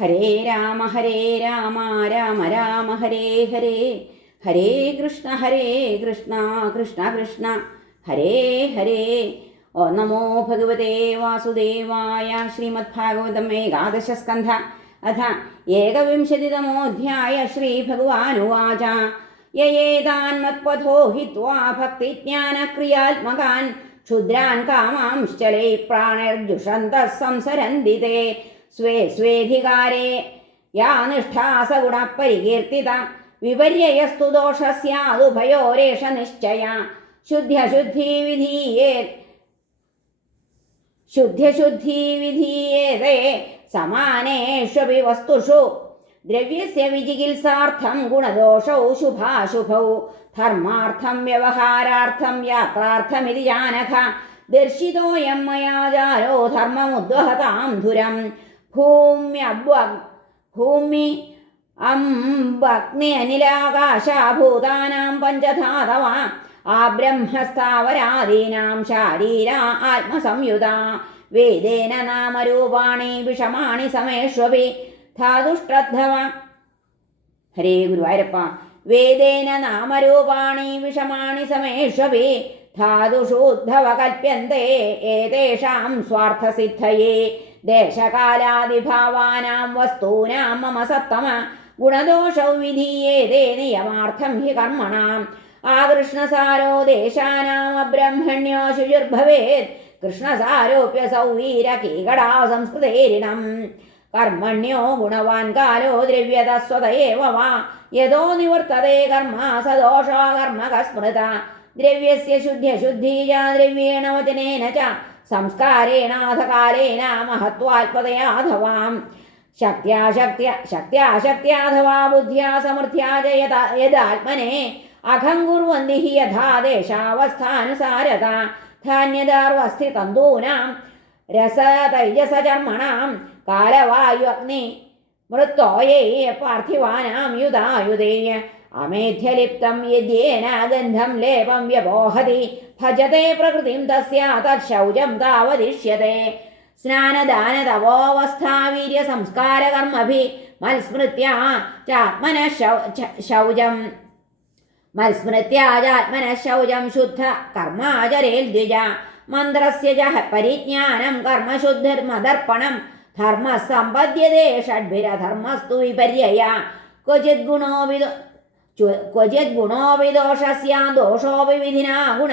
ഹരേ രാമ ഹരേ രാമ രാമ രാമ ഹരേ ഹരേ. ഹരേ കൃഷ്ണ ഹരേ കൃഷ്ണ കൃഷ്ണ കൃഷ്ണ. ഹരേ ഹരേ. ഓ നമോ ഭഗവതേ വാസുദേവായ ശ്രീമദ് ഭാഗവതം ഏകാദശ സ്കന്ധ അഥ ഏകവിംശതിതമോऽധ്യായ ശ്രീഭഗവാനുവാച. യയേതാന്മത്പഥോ ഹിത്വാ ഭക്തിജ്ഞാനക്രിയാത്മകാൻ ക്ഷുദ്രാൻ കാമാംശ്ചലൈ പ്രാണിർജുഷന്തः സ്വേ സ്വേധികാരേ. യാ നിഷ്ഠാസ ഗുണപരികീർത്തിത വിപര്യയസ്തു ദോഷസ്യാതുഭയോരേഷ നിശ്ചയ. ശുദ്ധ്യശുദ്ധി വിധീയേ ശുദ്ധ്യശുദ്ധി വിധീയേതേ സമാനേഷപി വസ്തുഷു. ദ്രവ്യസ്യ വിചികിത്സാർത്ഥം ഗുണദോഷൗ ശുഭാശുഭൗ. ധർമാർത്ഥം വ്യവഹാരാർത്ഥം യാത്രാർത്ഥമിതി ജാനഘ ദർശിതോയം മയാചാരോ ധർമ്മമുദ്വഹതാം ധുരം. ഭൂമി ഭൂമി അംബഗ്നി അനിലാകാശഭൂതാനാം പഞ്ചധാതവാ. ആ ബ്രഹ്മസ്ഥാവരാദീനാം ശാരീര ആത്മസംയുത. വേദേന നാമരൂപാണി വിഷമാണി സമേഷ്വപി ധാതുഷ്ട്രദ്ധവ. ഹരേ ഗുരുവായൂരപ്പ. വേദേന നാമരൂപാണി വിഷമാണി സമേഷ്വപി ധാതുഷൂദ്ധവ കൽപ്യന്തേ ഏതേഷാം സ്വാർത്ഥസിദ്ധയേ. ദേശകാലാദിഭാവാനാം വസ്തൂനാം മമ സത്തമ ഗുണദോഷൗ വിധീയേതേ നിയമാർത്ഥം ഹി കർമ്മണാം. ആകൃഷ്ണസാരോ ദേശാനാം അബ്രഹ്മണ്യോ ശുചിർഭവേത്. കൃഷ്ണസാരോപ്യസൗ വീരകീകടാ സംസ്കൃതേരിണം. കർമ്മണ്യോ ഗുണവാൻ കാലോ ദ്രവ്യത സ്വതയേവ വാ. യഥോ നിവർത്തതേ കർമ്മ സദോഷോ കർമ്മ കസ്മൃത. ദ്രവ്യസ്യ ശുദ്ധ്യശുദ്ധീ ദ്രവ്യേണ വചനേന ച. സംസ്കാരേണാഥകാലേന മഹത്വാത്പതയാധവാം ശക്ത്യാശക്ത്യ ശക്ത്യാശക്ത്യാഥവാ ബുദ്ധ്യാ സമൃദ്ധ്യാ ച യത യദാത്മനെ അഖം കുർവന്തി ഹി യഥാ ദേശാവസ്ഥാനുസാരത. ധാന്യദാർവസ്ഥി തന്തൂനാം രസതൈജസചർമ്മണാം കാലവായു അഗ്നി മൃത്തോയേ പാർത്ഥിവാനാം യുധായുധേ अमेध्यलिप्तं यद्येनागन्धं लेपं व्यवोहति, भजते प्रकृतिं तस्या तच्छौचं तावदिष्यते। स्नानदानतपोवस्थावीर्यसंस्कारकर्मभिः मत्स्मृत्या चात्मनः शौ शौचं मत्स्मृत्या चात्मनः शौचं शुद्ध कर्म आचरेद्विज मन्त्रस्य च परिज्ञानं, कर्मशुद्धिर्मदर्पणं धर्मः सम्पद्यते षड्भिरधर्मस्तु विपर्यया। क्वचिद्गुणो विदु ഗുണോ വിദോ ക്വചിത് ഗുണോ വിദോഷസ്യ ദോഷോപി വിധിനാ ഗുണ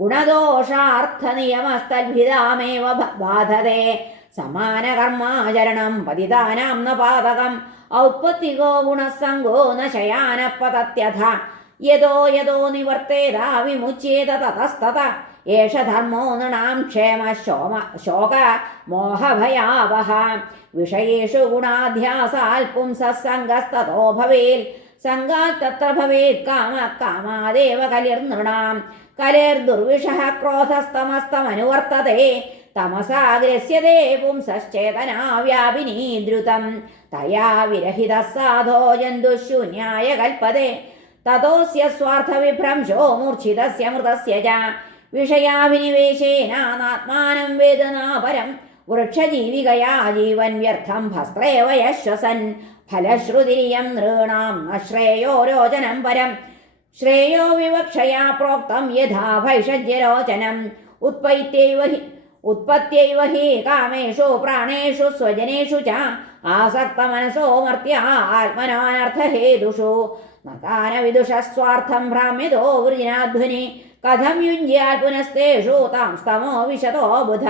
ഗുണദോഷാർത്ഥനിയമസ്തദ്ഭിതാമേവ ബാധത്തെ സമാനകർമാചരണം പതിതാനാം ന പാതകം. ഔത്പത്തികോ ഗുണസംഗോ ന ശയാനപതത്യഥ യതോ യതോ നിവർത്തേത വിമുച്യേത തതസ്തത. ഏഷ ധർമ്മോ നൃണാം ക്ഷേമ ശോമ ശോക മോഹഭയാവഹ. വിഷയേഷു ഗുണാധ്യാസാൽ സംഗാത് തത്ര ഭവേത് കാമ കാമാദേവ കലിർനൃണാം. കലിർദുർവിഷഃ ക്രോധസ്തമസ്തമനുവർത്തതേ. തമസാഗ്രസ്യതേ പുംസശ്ചേതനാ വ്യാപിനീ ദ്രുതം തയാ വിരഹിത സാധോ ജന്തുശൂന്യായ കൽപ്പതേ തതോസ്യ സ്വാർത്ഥവിഭ്രംശോ മൂർച്ഛിതസ്യ മൃതസ്യ ച വിഷയാഭിനിവേശേനാത്മാനം വേദനാപരം. വൃക്ഷജീവികയാ ജീവൻ വ്യർത്ഥം ഭസ്ത്രേവ യശ്വസൻ. ഫലശ്രുതിരിയം നൃണാം. അശ്രേയോ ശ്രേയോ രോചനം പരം. ശ്രേയോ വിവക്ഷയാ പ്രോക്തം യഥാ ഭൈഷജ്യരോചനം ഉത്പൈത്യൈവ ഹി ഉത്പത്യൈവ ഹി കാമേഷു പ്രാണേഷു സ്വജനേഷു ച. ആസക്തമനസോ മർത്യ ആത്മനാനർത്ഥഹേതുഷു. നകാനവിദുഷസ്വാർത്ഥം ഭ്രാമ്യതോ വൃജിനാധ്വനി. കഥം യുഞ്ജ്യാൽ പുനസ്തേഷു താം സ്തമോ വിശതോ ബുധ.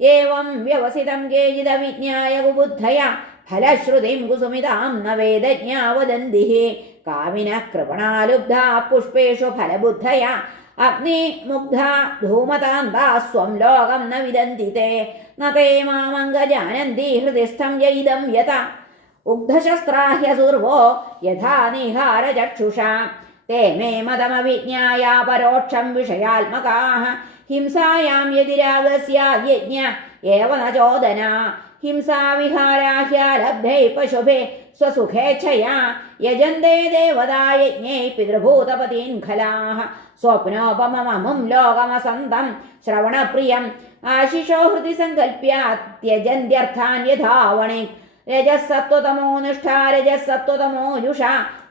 ഏവം വ്യവസിതം കേചിത വിജ്ഞായ കുബുദ്ധയ ഫലശ്രുതിം കുസുമിതാം ന വേദജ്ഞാ വദന്തി കാമിന കൃപണാലുബ്ധ പുഷ്പേഷു ഫലബുദ്ധയ അഗ്നി മുഗ്ധ ധൂമതാന്താ സ്വം ലോകം ന വിദന്തി തേ ന തേ മാമംഗജാനന്തി ഹൃദിസ്ഥം യൈദം യത ഉഗ്ധശസ്ത്രാഹ്യസുർവോ യഥാ നിഹാരചക്ഷുഷാ ते मे मदमविज्ञाय परोक्षं विषयात्मकाः हिंसायां यदि रागस्याद्यज्ञ एव ഏവന ചോദന ഹിംസാവിഹാരാഹ്യാലബ്ധൈ പശുഭേ സ്വസുഖേച്ഛയാ യജന്തേ ദേവതായജ്ഞൈ പിതൃഭൂതപതീൻ ഖലാഹ. സ്വപ്നോപമമമും ലോകമസന്തം ശ്രവണപ്രിയം ആശിഷോ ഹൃതി സങ്കല്പ്യ ത്യജന്യർത്ഥാൻ യഥാവണേ. രജസത്വതമോനുഷ്ഠാരജസത്വതമോനുഷ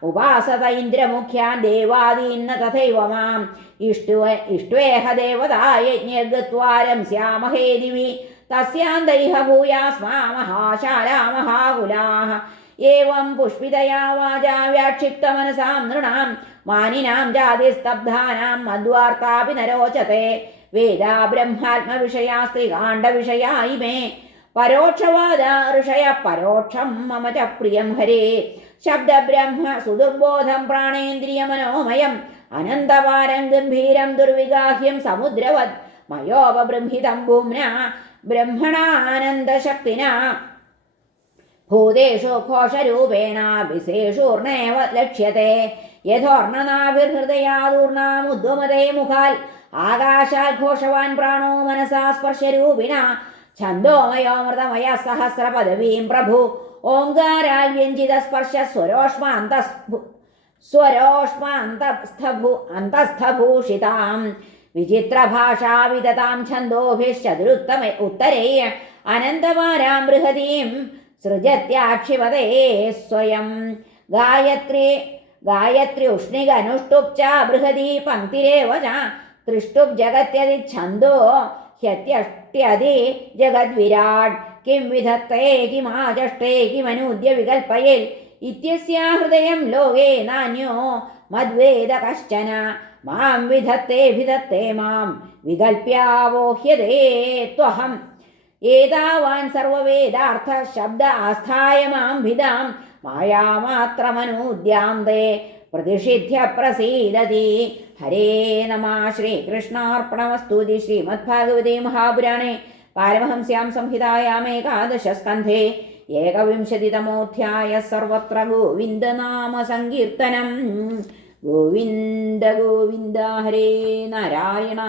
ഉപാസത ഇന്ദ്രമുഖ്യാൻ ദേവാദീന്ന തഥൈവ മാം ഇഷ്ടുവ ഇഷ്ട്വേഹ ദേവതായജ്ഞർഗത്വാരം ശ്യാമഹേ ദിവി तस्यान्तरिह भूयास्मा महाशाला महाकुलाः एवं पुष्पितया वाचा व्याक्षिप्तमनसां नृणां मानिनां जातिस्तब्धानां मद्वार्तापि न रोचते वेदा ब्रह्मात्मविषया स्त्रीकाण्डविषया इमे परोक्षवाद ऋषय परोक्षं मम च प्रियं हरे शब्दब्रह्म सुदुर्बोधं प्राणेन्द्रियमनोमयम् अनन्तपारं गम्भीरं दुर्विगाह्यं समुद्रवत् मयोपबृंहितं भूम्ना ब्रह्मणानन्दशक्तिना भूतेषु घोषरूपेण विशेषूर्णेव लक्ष्यते यथोर्णनाभिर्हृदयादूर्णामुद्वमते मुखाल् आकाशात् घोषवान् प्राणो मनसा स्पर्शरूपिणा छन्दोमयोमृतमयः सहस्रपदवीं प्रभु ओङ्काराल् व्यञ्जितस्पर्शस्वरोष्मान्तस्फु स्वरोष्मान्तस्थभू अन्तस्थभूषिताम् വിചിത്രഭാഷാവിദതാം ഛന്ദോഭിശ്ചതുരുത്തമ ഉത്തരേ അനന്തമാരാം ബൃഹതീം സൃജത്യാക്ഷിപതേ സ്വയം. ഗായത്രി ഗായത്രി ഉഷ്ണികനുഷ്ടുപ് ച ബൃഹതി പങ്ക്തിരേവ ച തൃഷ്ടുപ് ജഗത്യതി ഛന്ദോ ഹ്യത്യഷ്ട്യതി ജഗദ്വിരാട്. കിം വിധത്തേ കിമാചഷ്ടേ കിമനൂദ്യ വികൽപ്പയേൽ इत्यस्या हृदयं लोके नान्यो, मद्वेद कश्चन। माँ विधत्ते विधत्ते माँ विकल्प्यावोह्यते त्वहम्। एतावान् सर्ववेदार्थशब्द आस्थाय माँ भिदां मायामात्रमनूद्यां ते प्रतिषिध्य प्रसीदति। हरे नमः श्रीकृष्णार्पणमस्तु इति श्रीमद्भागवते महापुराणे पारमहंस्यां संहितायामेकादशस्कन्धे ഏകവിംശതിതമോധ്യായ സർവത്ര ഗോവിന്ദനാമ സങ്കീർത്തനം. ഗോവിന്ദ ഗോവിന്ദ ഹരേ നാരായണ.